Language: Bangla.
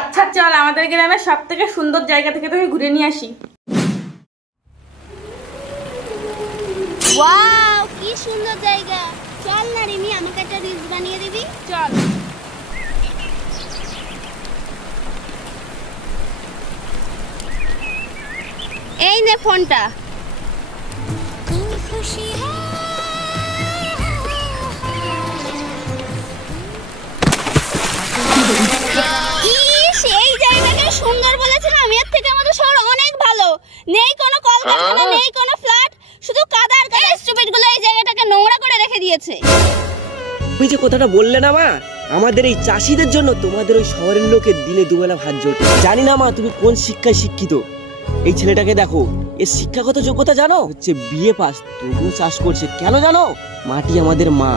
আচ্ছা চল আমাদের গ্রামের সবথেকে সুন্দর জায়গা থেকে তোকে ঘুরে নিয়ে আসি। ওয়াও কি সুন্দর জায়গা, চল না রিমি আমাকে একটা রিলস বানিয়ে দিবি। চল। এই নে ফোনটা। ইস এই জায়গাটা সুন্দর বলেছিলাম, এর থেকে আমাদের শহর অনেক ভালো। নেই কোনো কলকারখানা, নেই কোনো ফ্ল্যাট, শুধু কাদা আর কাদা। স্টুপিড গুলো এই জায়গাটাকে নোংরা করে রেখে দিয়েছে। তুমি যে কথাটা বললে না মা, আমাদের এই চাষিদের জন্য তোমাদের ওই শহরের লোকের দিনে দুবেলা ভাত জোটে। জানি না মা তুমি কোন শিক্ষায় শিক্ষিত, এই ছেলেটাকে দেখো, এর শিক্ষাগত যোগ্যতা জানো হচ্ছে বিএ পাস, তবুও চাষ করছে। কেন জানো? মাটি আমাদের মা,